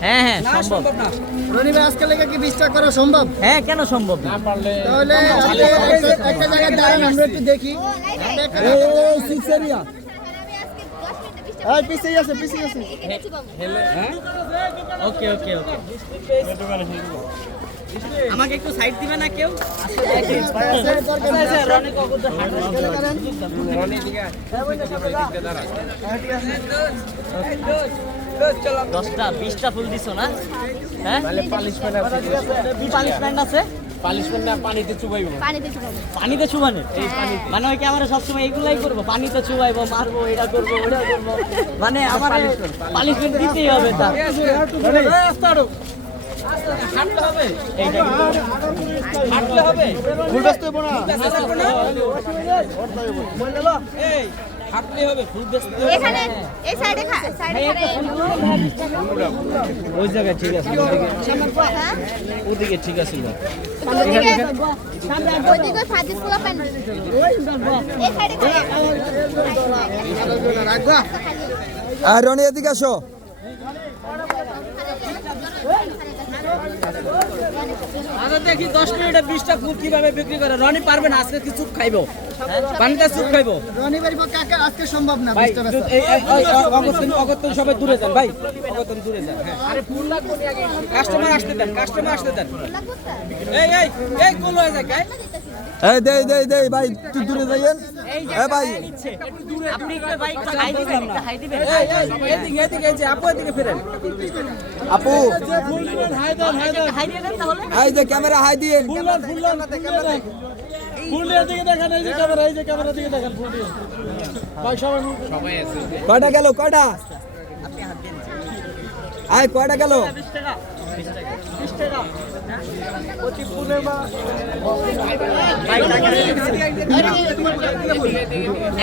হ্যাঁ হ্যাঁ সম্ভব। রনি ভাই আজকে লেগে কি বিশটা করা সম্ভব? হ্যাঁ কেন সম্ভব না? তাহলে আপনি একটা- জায়গায় দাঁড়ান আমরা একটু দেখি। সিক্স এরিয়া এই পিছিয়ে আছে পিছিয়ে আছে। ওকে ওকে ওকে। আমাকে একটু সাইড দিবে না কেউ? দশটা বিশটা ফুল দিছো না? হ্যাঁ? পানিশমেন্ট আছে পানিতে চুবাইবো। পানিতে চুবানো? মানে ওই কি আমরা সবসময় এইগুলাই করব? পানিতে চুবাইবো মারবো এটা করব ওটা করব। মানে আমার পানিশমেন্ট দিতেই হবে তার হাঁটতে হবে। এইটা হাঁটলে হবে। ফুল ব্যস্ত না। এই হবে এখানে এই সাইডে সাইডে ওই জায়গায় ঠিক আছে হ্যাঁ? ওদিকে ঠিক আছে ওদিকে সাজিস ফুলা পান এই সাইডে আর রনি এদিকে আসো। দেখি দশ মিনিটে বিশটা ফুল কীভাবে বিক্রি করে। রনি পারবে না আজকে কি চুপ খাইবো? পানিটা চুপ খাইবো? রনি পারিব পক্ষে আজকে- সম্ভব না ভাই অগত্যন সবাই দূরে যান ভাই। অগত্যন দূরে যান হ্যাঁ। আরে ফুল লাগবে কাস্টমার আসতে দেন কাস্টমার আসতে দেন। এই এই এই কোন হয়ে যায় এই দেই দেই দেই ভাই তুই দূরে যাইয়েন। এ ভাই। নিচ্ছে। আপনি একটু ভাই একটু হাই দিবেন একটু হাই দিবেন। এই এই এদিকে এদিকে এই যে আপু এদিকে ফিরেন। আপু। হাই দিয়ে। দেন তাহলে এই যে ক্যামেরা হাই দিয়েন কয়টা গেল কয়টা? আয় কয়টা গেল?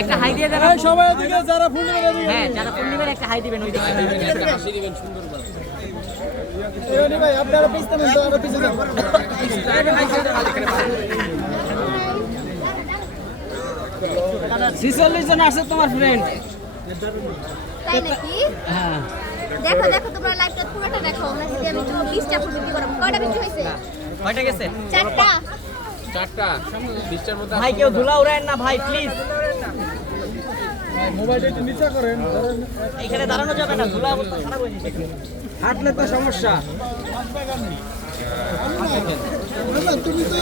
একটা হাই দিয়ে দেবেন সবাই এদিকে যারা ফুল হ্যাঁ যারা নেবেন একটা হাই দিবেন ওই দিকে। ভাই আপনারা পিছতে নেন তো আরও পিছনে ছিচল্লিশ জন আছে তোমার ফ্রেন্ড তাই নাকি? হ্যাঁ। দেখো দেখো তোমরা লাইভটা পুরোটা দেখো। আমরা যদি আমি একটু 20টা ফুল বিক্রি করব কয়টা বিক্রি হয়েছে? কয়টা গেছে? চারটা। চারটা। বিশটার মধ্যে ভাই কেউ ধুলা উড়ায় না ভাই প্লিজ মোবাইলটা একটু নিচে করেন এখানে দাঁড়ানো যাবে না ধুলা অবস্থা খারাপ যাবে হাঁটলে তো সমস্যা। তুমি তো